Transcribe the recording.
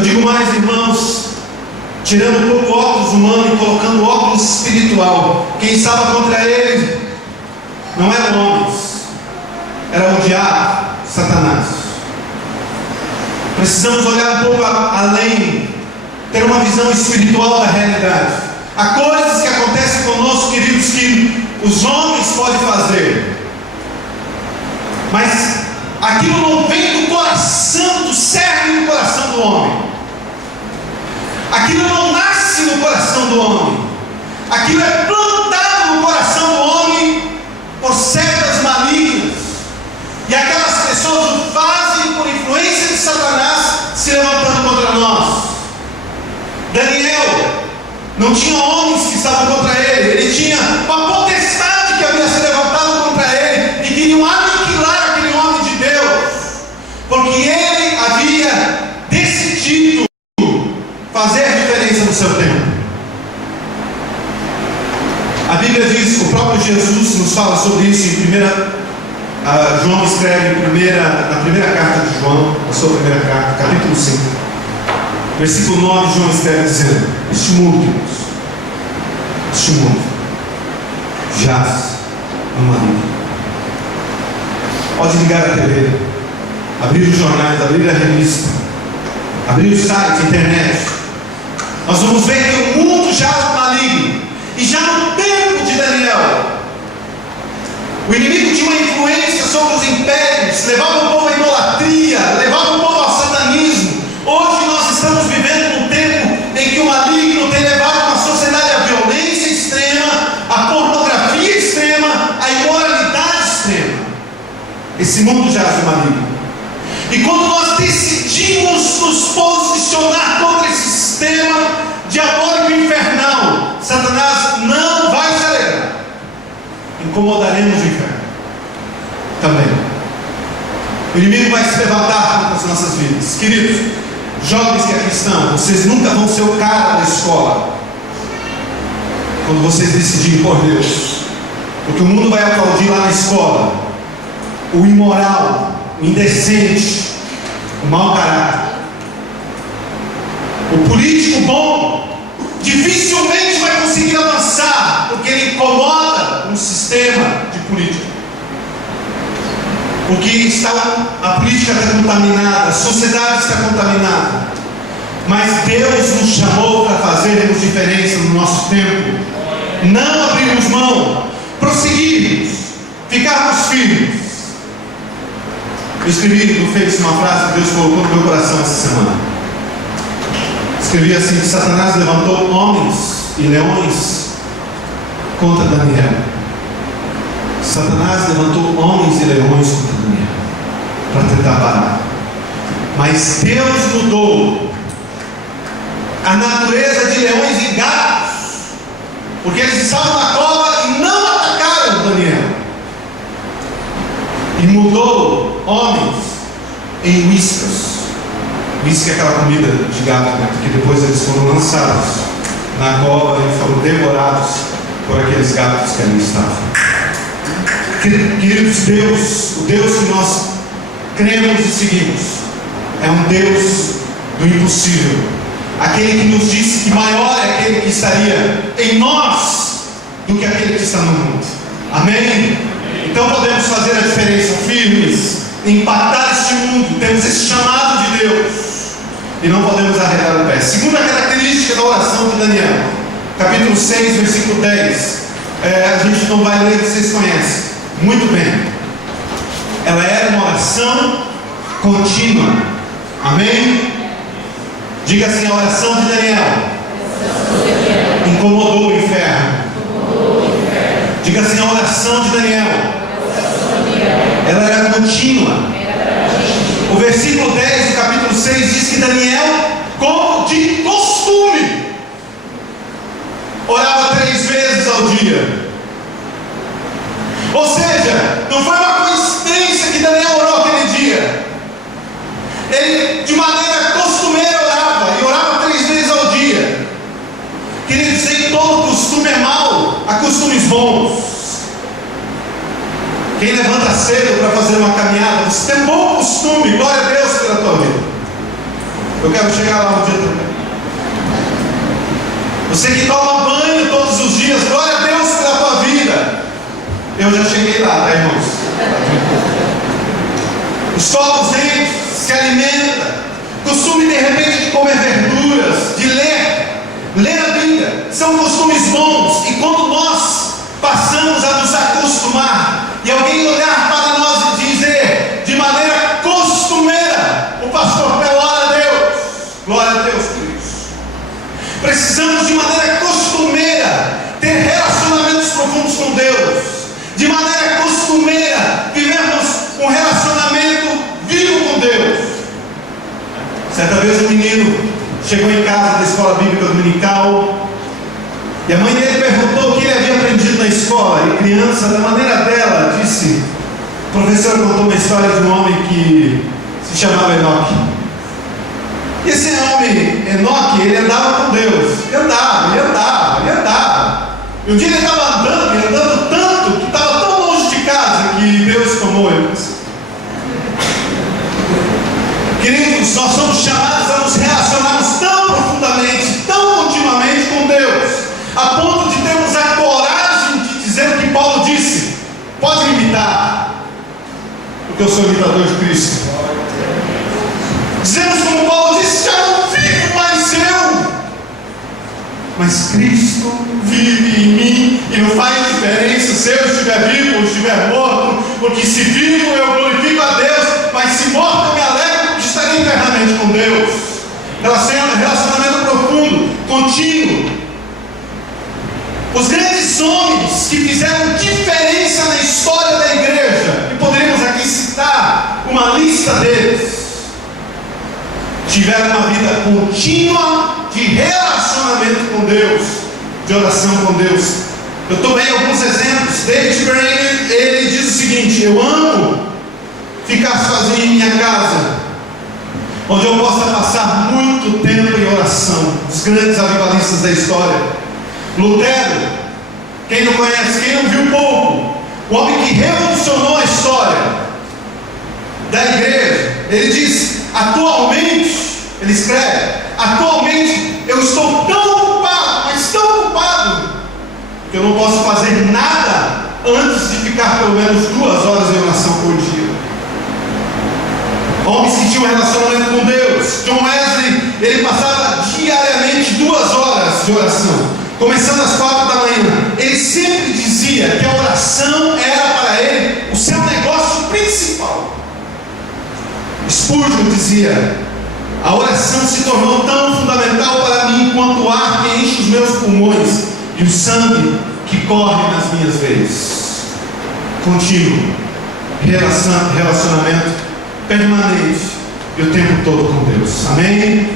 Eu digo mais, irmãos, tirando um pouco o óculos humano e colocando o óculos espiritual, quem estava contra ele não eram homens, era o diabo, Satanás. Precisamos olhar um pouco além, ter uma visão espiritual da realidade. Há coisas que acontecem conosco, queridos, que os homens podem fazer, mas aquilo não vem do coração, do cerne do coração do homem. Aquilo não nasce no coração do homem. Aquilo é plantado no coração do homem por setas malignas. E aquelas pessoas o fazem por influência de Satanás se levantando contra nós. Daniel não tinha homens que estavam contra ele. Ele tinha uma potestade que havia se levantado contra ele e queriam aniquilar aquele homem de Deus, porque ele havia decidido fazer a diferença no seu tempo. A Bíblia diz, o próprio Jesus nos fala sobre isso em João escreve na primeira carta de João, a sua primeira carta, capítulo 5, versículo 9, João escreve dizendo: este mundo jaz no maligno. Pode ligar a TV, abrir os jornais, abrir a revista, abrir o site, a internet. Nós vamos ver que o mundo jaz no maligno. E já no tempo de Daniel, o inimigo tinha uma influência sobre os impérios, levava o povo à idolatria, levava o povo ao satanismo. Hoje nós estamos vivendo um tempo em que o maligno tem levado uma sociedade à violência extrema, à pornografia extrema, à imoralidade extrema. Esse mundo jaz no maligno. E quando nós decidimos nos posicionar contra esse sistema diabólico infernal, Satanás não vai se alegrar. Incomodaremos o inferno também. O inimigo vai se levantar contra as nossas vidas. Queridos, jovens que aqui estão, vocês nunca vão ser o cara da escola quando vocês decidirem por Deus, porque o mundo vai aplaudir lá na escola o imoral, o indecente, o mau caráter. O político bom dificilmente vai conseguir avançar, porque ele incomoda um sistema de política. Porque a política está contaminada, a sociedade está contaminada. Mas Deus nos chamou para fazermos diferença no nosso tempo. Não abrirmos mão, prosseguirmos, ficarmos firmes. Eu escrevi no Face uma frase que Deus colocou no meu coração essa semana. Escrevi assim: que Satanás levantou homens e leões contra Daniel. Satanás levantou homens e leões contra Daniel para tentar parar. Mas Deus mudou a natureza de leões e gatos, porque eles estavam na cova e não atacaram Daniel. E mudou homens em whiskas. Whisky é aquela comida de gato, né? Porque depois eles foram lançados na cova e foram devorados por aqueles gatos que ali estavam. Queridos, o Deus que nós cremos e seguimos, é um Deus do impossível. Aquele que nos disse que maior é aquele que estaria em nós do que aquele que está no mundo. Amém? Então podemos fazer a diferença firmes, impactar este mundo. Temos esse chamado de Deus e não podemos arredar o pé. Segunda característica da oração de Daniel, capítulo 6, versículo 10. A gente não vai ler, vocês conhecem muito bem. Ela era uma oração contínua. Amém? Diga assim: a oração de Daniel incomodou o inferno. Diga assim: a oração de Daniel, ela era contínua. O versículo 10 do capítulo 6 diz que Daniel, como de costume, orava 3 vezes ao dia. Ou seja, não foi uma coincidência que Daniel orou aquele dia. Ele de maneira costumeira orava, e orava 3 vezes ao dia. Queridos, nem todo costume é mau, há costumes bons. Quem levanta cedo para fazer uma caminhada, você tem um bom costume, glória a Deus pela tua vida. Eu quero chegar lá um dia também. Você que toma banho todos os dias, glória a Deus pela tua vida. Eu já cheguei lá, tá, irmãos? Escova os dentes, se alimenta, costume de repente de comer verduras, de ler a Bíblia. São costumes bons, e quando nós passamos a nos acostumar, e alguém olhar para nós e dizer de maneira costumeira: o pastor Pel, glória a Deus, glória a Deus por isso. Precisamos de maneira costumeira ter relacionamentos profundos com Deus, de maneira costumeira vivermos um relacionamento vivo com Deus. Certa vez um menino chegou em casa da escola bíblica dominical, e a mãe dele perguntou o que ele havia aprendido na escola. E a criança, da maneira dela, disse: o professor contou uma história de um homem que se chamava Enoque. E esse homem, Enoque, ele andava com Deus. Ele andava. E um dia ele estava andando tanto, que estava tão longe de casa, que Deus tomou ele. Queridos, nós somos chamados a nos relacionarmos tão profundamente, tão continuamente com Deus, a ponto de termos a coragem de dizer o que Paulo disse: pode me imitar, porque eu sou imitador de Cristo. Dizemos como Paulo disse: já não vivo mais eu, mas Cristo vive em mim, e não faz diferença se eu estiver vivo ou estiver morto, porque se vivo eu glorifico a Deus, mas se morto eu me alegro, porque estarei eternamente com Deus. Relacionamento profundo, contínuo. Os grandes homens que fizeram diferença na história da igreja, e poderíamos aqui citar uma lista deles, tiveram uma vida contínua de relacionamento com Deus, de oração com Deus. Eu tomei alguns exemplos. David Brainerd, ele diz o seguinte: eu amo ficar sozinho em minha casa, onde eu possa passar muito tempo em oração. Os grandes avivalistas da história. Lutero, quem não conhece, quem não viu pouco, o homem que revolucionou a história da igreja, ele diz: atualmente, ele escreve, atualmente eu estou tão ocupado, mas tão ocupado, que eu não posso fazer nada antes de ficar pelo menos 2 horas em oração por dia. Homens que tinham um relacionamento com Deus. John Wesley, ele passava diariamente 2 horas de oração, começando às 4 da manhã. Ele sempre dizia que a oração era para ele o seu negócio principal. Spurgeon dizia: a oração se tornou tão fundamental para mim quanto o ar que enche os meus pulmões e o sangue que corre nas minhas veias. Contínuo, relacionamento permanente e o tempo todo com Deus. Amém?